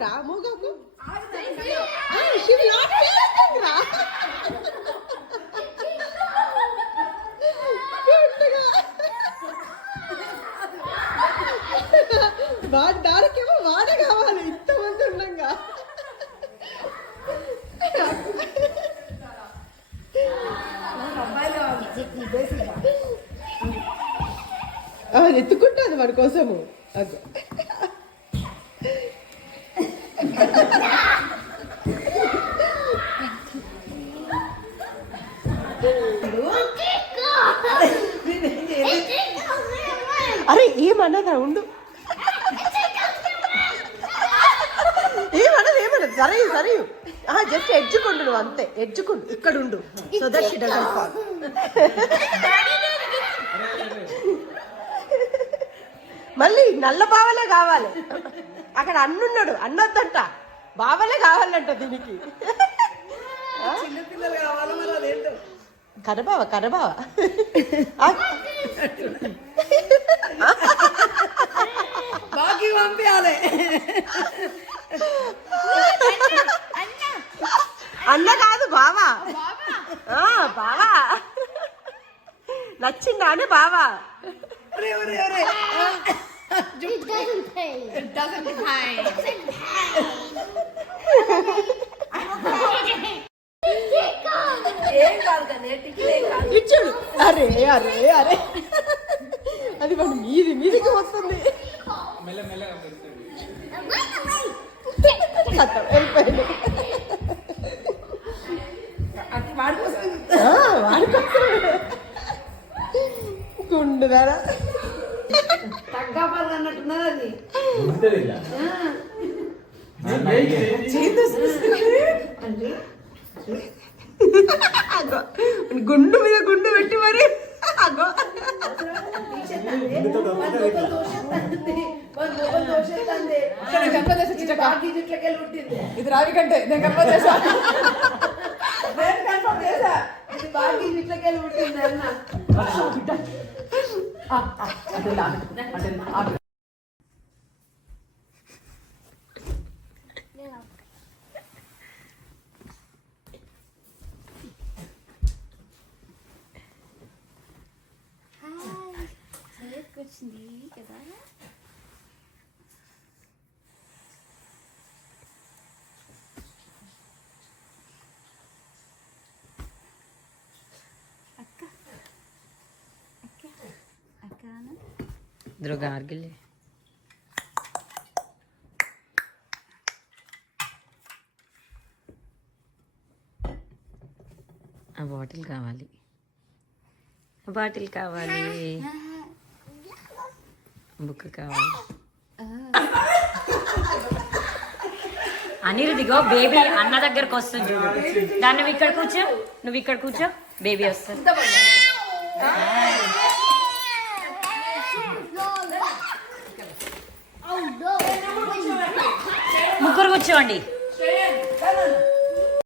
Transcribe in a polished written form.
మూగకరా మూగకు she will not say anything రా వాడి దానికేమో వాడే కావాలి ఇంతమంది ఉండగా ఎత్తుకుంటుంది వాడి కోసము అది అరే ఏమన్నదా ఉండు ఏమన్నది సరే సరే జస్ట్ ఎడ్జుకుండు నువ్వు అంతే ఎడ్జుకుండు ఇక్కడ ఉండు so that she doesn't fall మళ్ళీ నల్ల బావలే కావాలి అక్కడ అన్నున్నాడు అన్నొద్దంట బావలే కావాలంట దీనికి కరబావ కరబావ బాకీ పంపించాలి అన్న కాదు బావా బావా నచ్చిందా అని బావా ఇచ్చాడు అరే అరే అరే అది వాడు మీదికి వస్తుంది వెళ్ళిపోయింది వాడికొస్తాడు గుండుదారా తగ్గపల్లి అన్నట్టున్నది గుండు మీద గుండు పెట్టి మరి అగో ఇది రావి కంటే నేను కన్ఫర్మ్ చేసా ఇది బాగా ఇట్లకెళ్ళి ఉంటుంది అన్న వచ్చింది కదా అక్క అక్క అక్క దుర్గార్గిలే ఆ బాటిల్ కావాలి బుక్ కావాలి అనిరుదిగో బేబీ అన్న దగ్గరకు వస్తుంది చూడు దాన్ని నువ్వు ఇక్కడ కూర్చో బేబీ వస్తుంది ముగ్గురు కూర్చోండి